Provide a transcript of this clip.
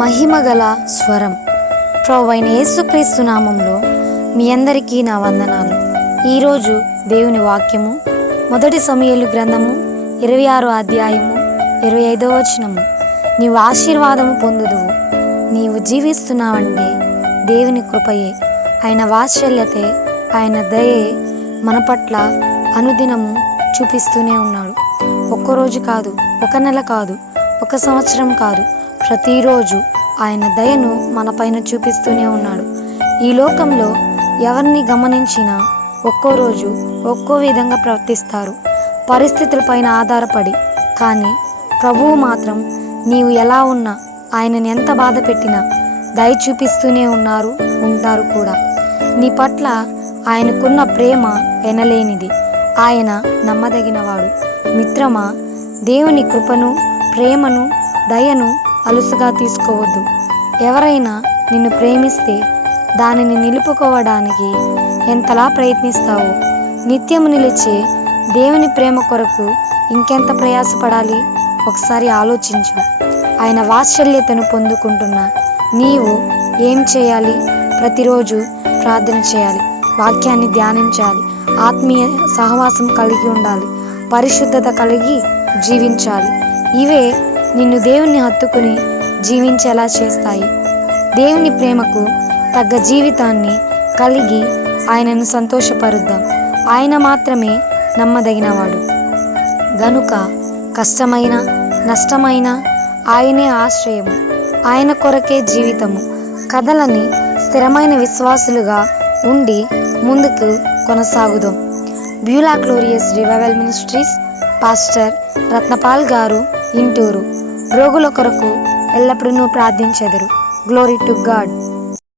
మహిమగల స్వరం. ప్రభువైన యేసుక్రీస్తు నామంలో మీ అందరికీ నా వందనాలు. ఈరోజు దేవుని వాక్యము మొదటి సమూయేలు గ్రంథము 26వ అధ్యాయము 25వ వచనము. నీవు ఆశీర్వాదము పొందుదువు. నీవు జీవిస్తున్నావంటే దేవుని కృపయే, ఆయన వాత్సల్యతే, ఆయన దయే మన పట్ల అనుదినము చూపిస్తూనే ఉన్నాడు. ఒక్కరోజు కాదు, ఒక నెల కాదు, ఒక సంవత్సరం కాదు, ప్రతిరోజు ఆయన దయను మన పైన చూపిస్తూనే ఉన్నాడు. ఈ లోకంలో ఎవరిని గమనించినా ఒక్కో రోజు ఒక్కో విధంగా ప్రవర్తిస్తారు, పరిస్థితులపైన ఆధారపడి. కానీ ప్రభువు మాత్రం నీవు ఎలా ఉన్నా, ఆయనని ఎంత బాధ పెట్టినా దయ చూపిస్తూనే ఉంటారు కూడా. నీ పట్ల ఆయనకున్న ప్రేమ ఎనలేనిది. ఆయన నమ్మదగినవాడు. మిత్రమా, దేవుని కృపను, ప్రేమను, దయను అలుసుగా తీసుకోవద్దు. ఎవరైనా నిన్ను ప్రేమిస్తే దానిని నిలుపుకోవడానికి ఎంతలా ప్రయత్నిస్తావో, నిత్యము నిలిచే దేవుని ప్రేమ కొరకు ఇంకెంత ప్రయాసపడాలి ఒకసారి ఆలోచించు. ఆయన వాత్సల్యతను పొందుకుంటున్న నీవు ఏం చేయాలి? ప్రతిరోజు ప్రార్థన చేయాలి, వాక్యాన్ని ధ్యానించాలి, ఆత్మీయ సహవాసం కలిగి ఉండాలి, పరిశుద్ధత కలిగి జీవించాలి. ఇవే నిన్ను దేవుణ్ణి హత్తుకుని జీవించేలా చేస్తాయి. దేవుని ప్రేమకు తగ్గ జీవితాన్ని కలిగి ఆయనను సంతోషపరుద్దాం. ఆయన మాత్రమే నమ్మదగినవాడు గనుక కష్టమైన, నష్టమైన ఆయనే ఆశ్రయము, ఆయన కొరకే జీవితము. కథలని స్థిరమైన విశ్వాసులుగా ఉండి ముందుకు కొనసాగుదాం. Beulah glorious revival ministries pastor Ratnapal గారు, ఇంటూరు. రోగుల కొరకు ఎల్లప్పుడూ ప్రార్థించెదరు. Glory to God.